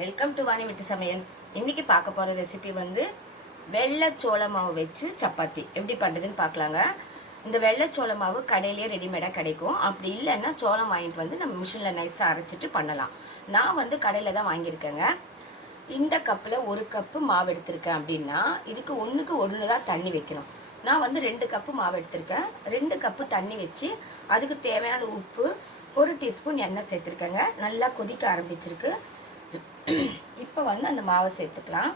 Welcome to Vani வீட்டு சமையல் இன்றைக்கி பார்க்க போகிற ரெசிபி வந்து வெள்ளச்சோள மாவு வச்சு சப்பாத்தி. எப்படி பண்ணுறதுன்னு பார்க்கலாங்க. இந்த வெள்ளச்சோள மாவு கடையிலேயே ரெடிமேடாக கிடைக்கும். அப்படி இல்லைன்னா சோளம் வாங்கிட்டு வந்து நம்ம மிஷினில் நைஸாக அரைச்சிட்டு பண்ணலாம். நான் வந்து கடையில் தான் வாங்கியிருக்கேங்க. இந்த கப்பில் ஒரு கப்பு மாவு எடுத்திருக்கேன் அப்படின்னா இதுக்கு ஒன்றுக்கு ஒன்று தான் தண்ணி வைக்கணும். நான் வந்து ரெண்டு கப்பு மாவு எடுத்திருக்கேன். ரெண்டு கப்பு தண்ணி வச்சு அதுக்கு தேவையான உப்பு ஒரு டீஸ்பூன் எண்ணெய் சேர்த்துருக்கேங்க. நல்லா கொதிக்க ஆரம்பிச்சிருக்கு. இப்போ வந்து அந்த மாவை சேர்த்துக்கலாம்.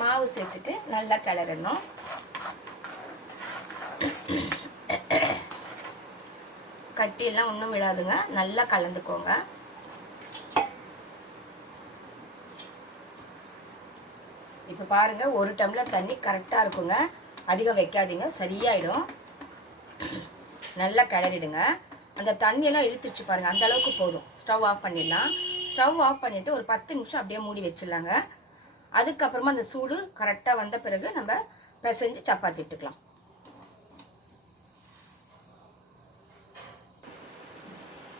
மாவு சேர்த்துட்டு நல்லா கிளறணும். கட்டியெல்லாம் ஒன்றும் விழாதுங்க. நல்லா கலந்துக்கோங்க. இப்போ பாருங்க ஒரு டம்ளர் தண்ணி கரெக்டாக இருக்குங்க. அதிகம் வைக்காதீங்க சரியாயிடும். நல்லா கிளறிடுங்க. அந்த தண்ணியெல்லாம் இழுத்துச்சு பாருங்க அந்த அளவுக்கு போதும். ஸ்டவ் ஆஃப் பண்ணிடலாம். ஸ்டவ் ஆஃப் பண்ணிவிட்டு ஒரு பத்து நிமிஷம் அப்படியே மூடி வச்சிடலாங்க. அதுக்கப்புறமா அந்த சூடு கரெக்டாக வந்த பிறகு நம்ம பிசைஞ்சு சப்பாத்தி இட்டுக்கலாம்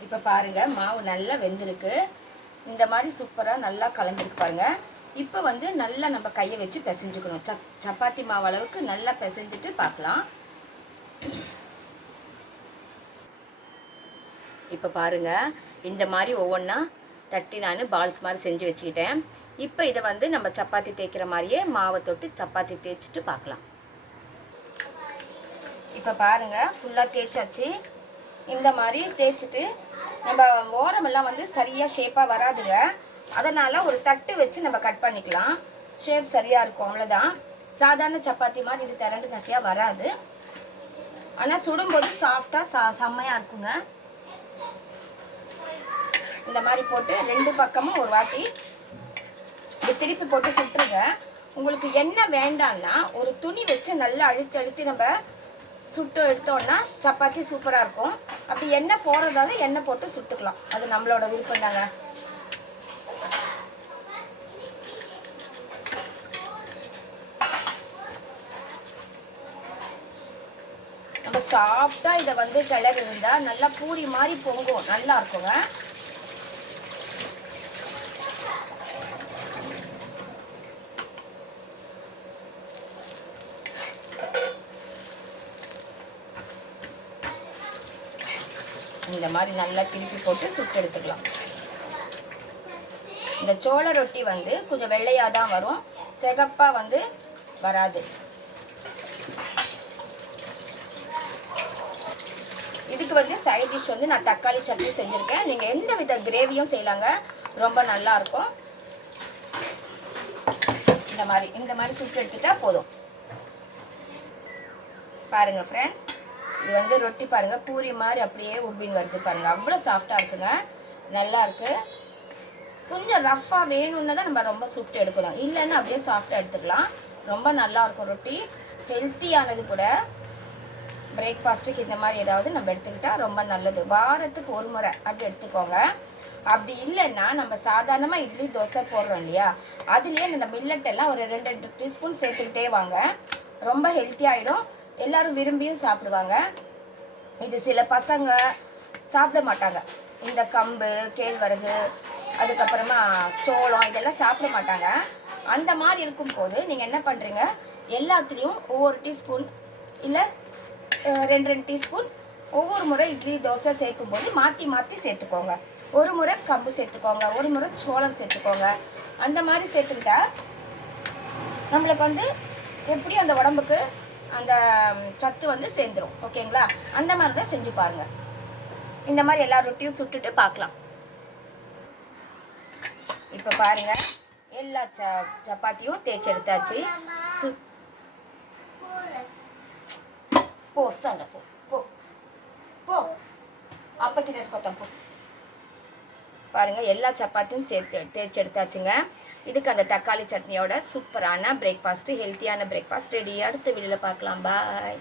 இப்போ பாருங்க மாவு நல்லா வெந்திருக்கு. இந்த மாதிரி சூப்பராக நல்லா கலந்துருக்கு பாருங்க. இப்போ வந்து நல்லா நம்ம கையை வச்சு பிசைஞ்சுக்கணும். சப் சப்பாத்தி மாவு அளவுக்கு நல்லா பிசைஞ்சிட்டு பார்க்கலாம். இப்போ பாருங்க. இந்த மாதிரி ஒவ்வொன்றா தட்டி நான் பால்ஸ் மாதிரி செஞ்சு வச்சுக்கிட்டேன். இப்போ இதை வந்து நம்ம சப்பாத்தி தேய்க்கிற மாதிரியே மாவை தொட்டு சப்பாத்தி தேய்ச்சிட்டு பார்க்கலாம். இப்போ பாருங்கள் ஃபுல்லாக தேய்ச்சாச்சு. இந்த மாதிரி தேய்ச்சிட்டு நம்ம ஓரமெல்லாம் வந்து சரியாக ஷேப்பாக வராதுங்க. அதனால் ஒரு தட்டு வச்சு நம்ம கட் பண்ணிக்கலாம். ஷேப் சரியாக இருக்கும் அவ்வளோதான் சாதாரண சப்பாத்தி மாதிரி இது திரண்டு நிறையாக வராது. ஆனால் சுடும்போது சாஃப்டாக சா செம்மையாக இருக்குங்க. இந்த மாதிரி போட்டு ரெண்டு பக்கமும் ஒரு வாட்டி இப்படி திருப்பி போட்டு சுட்டுருங்க. உங்களுக்கு எண்ணெய் வேண்டாம்னா ஒரு துணி வச்சு நல்லா அழுத்தி அழுத்தி நம்ம சுட்டு எடுத்தோம்னா சப்பாத்தி சூப்பராக இருக்கும். அப்படி எண்ணெய் போடுறதாவது எண்ணெய் போட்டு சுட்டுக்கலாம். அது நம்மளோட விருப்பம் தாங்க. நம்ம சாஃப்டாக இதை வந்து கிளறி இருந்தால் நல்லா பூரி மாதிரி பொங்கும். நல்லா இருக்குங்க. இந்த மாதிரி நல்லா திருப்பி போட்டு சுட்டு எடுத்துக்கலாம். இந்த சோள ரொட்டி வந்து கொஞ்சம் வெள்ளையாக தான் வரும். சிகப்பாக வந்து வராது. இதுக்கு வந்து சைட் டிஷ் வந்து நான் தக்காளி சட்னி செஞ்சுருக்கேன். நீங்கள் எந்த வித கிரேவியும் செய்யலாங்க. ரொம்ப நல்லா இருக்கும். இந்த மாதிரி இந்த மாதிரி சுட்டு எடுத்துட்டா போதும். பாருங்க ஃப்ரெண்ட்ஸ் இது வந்து ரொட்டி பாருங்க பூரி மாதிரி அப்படியே உருபின் வருது பாருங்க. அவ்வளோ சாஃப்டாக இருக்குங்க. நல்லா இருக்கு. கொஞ்சம் ரஃப்பாக வேணும்னு தான் நம்ம ரொம்ப சுட்டு எடுக்கணும் இல்லைன்னா அப்படியே சாஃப்டாக எடுத்துக்கலாம். ரொம்ப நல்லா இருக்கும் ரொட்டி. ஹெல்த்தியானது கூட பிரேக்ஃபாஸ்ட்டுக்கு இந்த மாதிரி ஏதாவது நம்ம எடுத்துக்கிட்டால் ரொம்ப நல்லது. வாரத்துக்கு ஒரு முறை அப்படி எடுத்துக்கோங்க. அப்படி இல்லைன்னா நம்ம சாதாரணமாக இட்லி தோசை போடுறோம் இல்லையா? அதுலேயே இந்த மில்லட் எல்லாம் ஒரு ரெண்டு ரெண்டு டீஸ்பூன் சேர்த்துக்கிட்டே வாங்க. ரொம்ப ஹெல்த்தியாகிடும் எல்லாரும் விரும்பியும் சாப்பிடுவாங்க. இது சில பசங்க சாப்பிட மாட்டாங்க. இந்த கம்பு கேழ்வரகு அதுக்கப்புறமா சோளம் இதெல்லாம் சாப்பிட மாட்டாங்க. அந்த மாதிரி இருக்கும்போது நீங்கள் என்ன பண்ணுறீங்க எல்லாத்துலேயும் ஒவ்வொரு டீஸ்பூன் இல்லை ரெண்டு ரெண்டு டீஸ்பூன் ஒவ்வொரு முறை இட்லி தோசை சேர்க்கும்போது மாற்றி மாற்றி சேர்த்துக்கோங்க. ஒரு முறை கம்பு சேர்த்துக்கோங்க ஒரு முறை சோளம் சேர்த்துக்கோங்க. அந்த மாதிரி சேர்த்துக்கிட்டா நம்மளுக்கு வந்து எப்படியும் அந்த உடம்புக்கு அந்த சத்து வந்து சேர்ந்துரும். ஓகேங்களா? அந்த மாதிரி தான் செஞ்சு பாருங்க. இந்த மாதிரி எல்லா ரொட்டியும் சுட்டுட்டு பார்க்கலாம் இப்போ பாருங்க. எல்லா ச சப்பாத்தியும் தேய்ச்சி எடுத்தாச்சு. சு போ சண்டை போ போ போ. அப்பத்தி நேஸ்கோத்தம் போ. பாருங்க எல்லா சப்பாத்தியும் சேர்த்து தேய்ச்சி எடுத்தாச்சுங்க. இதுக்கு அந்த தக்காளி சட்னியோட சூப்பரான பிரேக்ஃபாஸ்ட்டு ஹெல்த்தியான பிரேக்ஃபாஸ்ட் ரெடி. அடுத்த வீடியோவில் பார்க்கலாம். பாய்